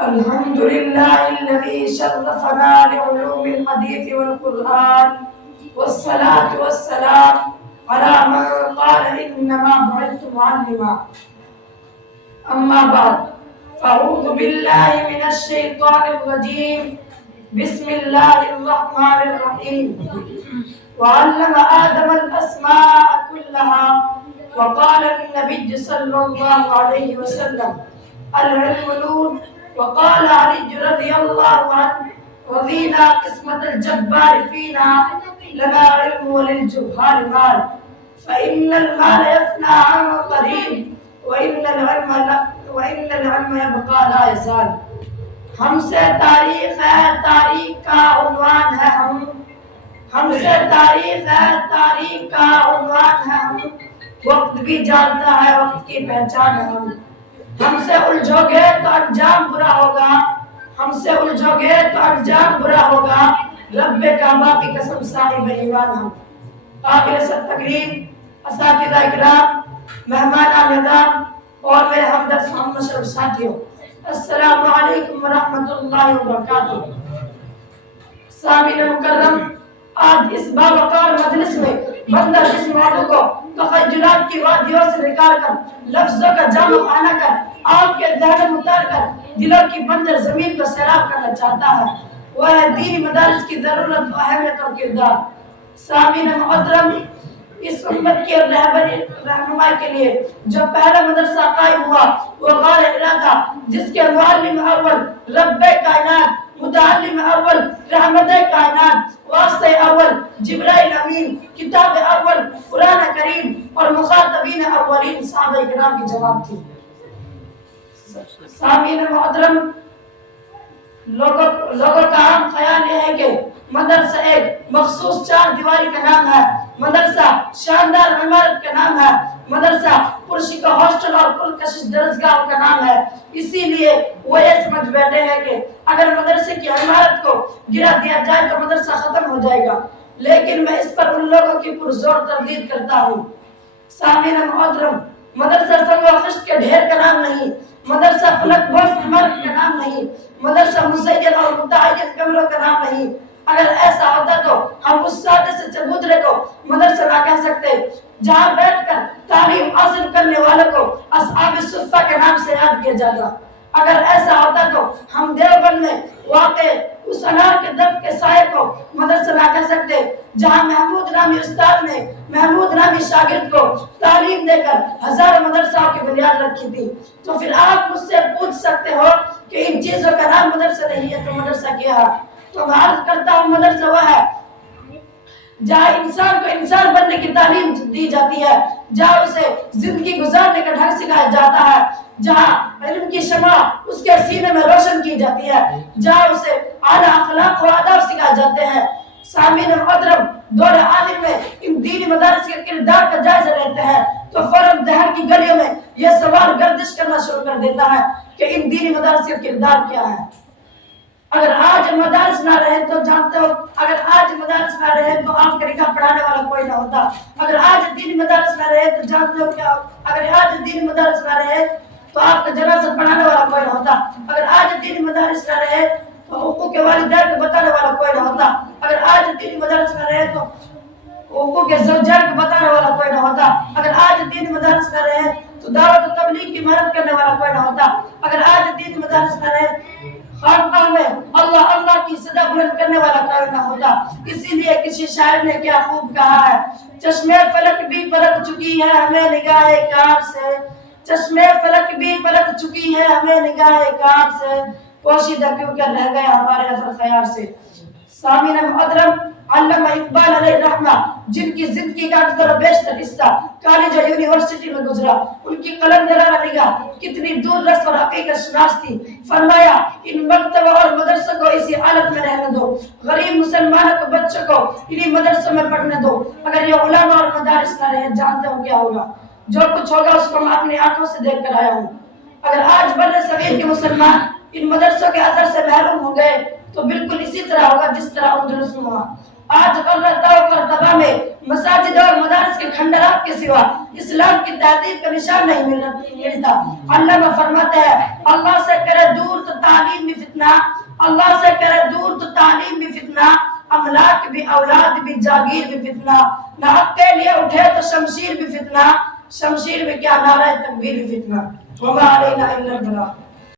الحمد لله الذي شرفنا لعلوم الحديث والقرآن، والصلاة والسلام على من قال إنما بعثت معلما. أما بعد، أعوذ بالله من الشيطان الرجيم. بسم الله الرحمن الرحيم. وعلم آدم الأسماء كلها، وقال النبي صلى الله عليه وسلم: العلم نور. وقال علي رضي الله عنه: رضينا قسمة الجبار فينا، لنا علم وللجهال مال، فإن المال يفنى عن قريب، وإن العلم يبقى لا يزال. ہم سے تاریخ ہے، تاریخ کا عنوان ہے ہم سے تاریخ ہے، تاریخ کا عنوان ہے ہم. وقت بھی جانتا ہے، وقت کی پہچان ہے ہم سے الجھو گے تو انجام برا ہوگا، ہم سے الجھو گے تو انجام برا ہوگا. رب کعبہ کی قسم صاحب ایمان ہم. قابل سب تقریم اساتذہ اکرام، مہمان آمدان اور میرے ہمدرد محمد شرف ساتھیوں، السلام علیکم ورحمۃ اللہ وبرکاتہ. سامعین مکرم، آج اس باوقار مجلس میں بندہ جس موضوع کو تخیلات کی وادیوں سے نکال کر لفظوں کا جامع پہنا کر آپ کے ذہن میں اتار کر دلوں کی بنجر زمین کو سیراب کرنا چاہتا ہے، وہ ہے دینی مدارس کی ضرورت و اہمیت اور کردار. سامعین محترم، اس امت کی رہنمائی کے لیے جو پہلا مدرسہ قائم ہوا وہ غار حرا تھا، جس کے معلم اول رب کائنات، متعلم اول رحمت کائنات، واسطہ اول جبرائیل امین، کتاب اول قرآن کریم اور مخاطبین اولین صحابہ کرام کی جماعت تھی. سامعین محترم، لوگوں کا عام خیال یہ ہے کہ مدرسہ ایک مخصوص چار دیواری کا نام ہے، مدرسہ شاندار عمارت کا نام ہے، مدرسہ پرشکو ہاسٹل اور پرکشش درسگاہ کا نام ہے. اسی لیے وہ یہ سمجھ بیٹھے ہیں کہ اگر مدرسے کی عمارت کو گرا دیا جائے تو مدرسہ ختم ہو جائے گا، لیکن میں اس پر ان لوگوں کی پرزور تردید کرتا ہوں. سامعین محترم، مدرسہ سنگ و خشت کے ڈھیر کا نام نہیں، مدرسہ فلک بوس عمارت کا نام نہیں، مدرسہ مزین اور متعین کمروں کا نام نہیں. اگر ایسا ہوتا تو ہم اس سادے سے چبودرے کو مدرسہ نہ کہہ سکتے جہاں بیٹھ کر تعلیم حاصل کرنے والوں کو اصحاب صفہ کے نام سے یاد کیا جاتا. اگر ایسا ہوتا تو ہم دیوبند میں واقع اس انار کے درخت کے سائے کو مدرسہ نہ کہہ سکتے جہاں محمود نامی استاد نے محمود نامی شاگرد کو تعلیم دے کر ہزاروں مدرسوں کی بنیاد رکھی تھی. تو پھر آپ مجھ سے پوچھ سکتے ہو کہ ان چیزوں کا نام مدرسہ نہیں ہے تو مدرسہ کیا ہے؟ تو میں عرض کرتا ہوں مدرسہ وہ ہے جہاں انسان کو انسان بننے کی تعلیم دی جاتی ہے، جہاں اسے زندگی گزارنے کا ڈھنگ سکھایا جاتا ہے، جہاں علم کی شمع اس کے سینے میں روشن کی جاتی ہے، جہاں اسے اعلیٰ اخلاق و آداب سکھائے جاتے ہیں. سامعین محترم، دور عالم میں ان دینی مدارس کے کردار کا جائزہ لیتے ہیں تو فوراً ذہن کی گلیوں میں یہ سوال گردش کرنا شروع کر دیتا ہے کہ ان دینی مدارس کا کردار کیا ہے. اگر آج مدارس نہ رہے تو جانتے ہو، اگر آج مدارس نہ رہے تو آپ کا نکاح پڑھانے والا کوئی نہ ہوتا. اگر آج دینی مدارس نہ رہے تو جانتے ہو کیا، اگر آج دینی مدارس نہ رہے تو آپ کا جنازہ پڑھانے والا کوئی نہ ہوتا. اگر آج دینی مدارس نہ رہے تو حقوق کے والدین کو بتانے والا کوئی نہ ہوتا. اگر آج دینی مدارس نہ رہے تو حقوق کے زوجین کو بتانے والا کوئی نہ ہوتا. اگر آج دینی مدارس نہ رہے تو دعوت و تبلیغ کی محنت کرنے والا کوئی نہ ہوتا. اگر آج دینی مدارس نہ رہے خانقاہ میں اللہ اللہ کی صدا بلند کرنے والا کوئی نہ ہوتا. اسی لیے کسی شاعر نے کیا خوب کہا ہے: چشمے فلک بھی پلک چکی ہے ہمیں نگاہ کار سے، چشمے فلک بھی پلک چکی ہے ہمیں نگاہ کار سے، پوشیدہ کیوں کر رہ گئے ہمارے اثر خیال سے. سامعین محترم، علامہ اقبال علیہ الرحمہ جن کی زندگی کا اکثر و بیشتر حصہ کالج اور یونیورسٹی میں گزرا، ان کی قلم دلانہ نگاہ کتنی دور رس اور حقیقت شناس تھی. فرمایا ان مکتبوں اور مدرسوں کو اسی حالت میں رہنے دو، غریب مسلمانوں کو بچوں کو انہی مدرسوں میں پڑھنے دو. اگر یہ علماء اور مدارس نہ رہے جانتے ہو کیا ہوگا؟ جو کچھ ہوگا اس کو میں اپنی آنکھوں سے دیکھ کر آیا ہوں. اگر آج بر صغیر کے مسلمان ان مدرسوں کے اثر سے محروم ہو گئے تو بالکل اسی طرح ہوگا جس طرح اندلس میں ہوا. آج قرطبہ میں مساجد اور مدارس کے کھنڈرات کے سوا اسلام کی تہذیب کا نشان نہیں ملتا. علامہ فرماتے ہیں اللہ سے کرے دور تو تعلیم فتنہ، اللہ سے کرے دور تو تعلیم بھی فتنہ، املاک بھی اولاد بھی جاگیر بھی فتنہ، نہ حق کے لیے اٹھے تو شمشیر بھی فتنہ، شمشیر میں کیا نعرہ تکبیر بھی فتنہ، وما علینا الا البلاغ۔